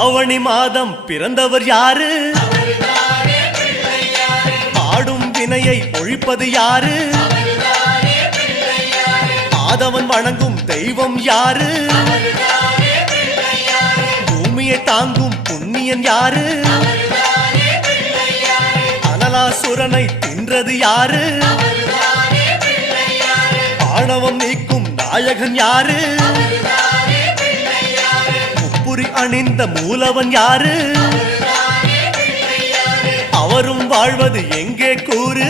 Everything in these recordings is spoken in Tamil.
ஆவணி மாதம் பிறந்தவர் யாரு? ஆடும் வினையை ஒழிப்பது யாரு? ஆதவன் வணங்கும் தெய்வம் யாரு? பூமியை தாங்கும் புண்ணியன் யாரு? அனலாசுரனை தின்றது யாரு? ஆணவம் நீக்கும் நாயகன் யாரு? முப்புரி அணிந்த மூலவன் யாரு? அவரும் வாழ்வது எங்கே கூறு?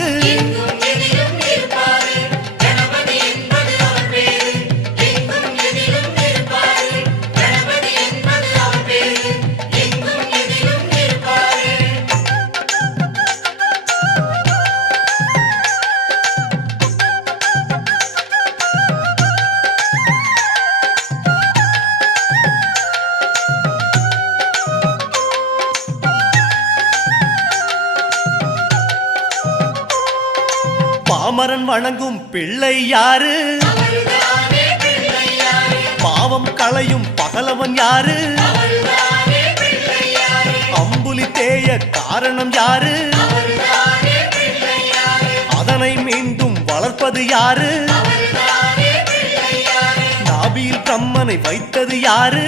பாமரன் வணங்கும் பிள்ளை யாரு? பாவம் களையும் பகலவன் யாரு? அம்புலி தேய காரணம் யாரு? அதனை மீண்டும் வளர்ப்பது யாரு? நாபியில் பிரம்மனை வைத்தது யாரு?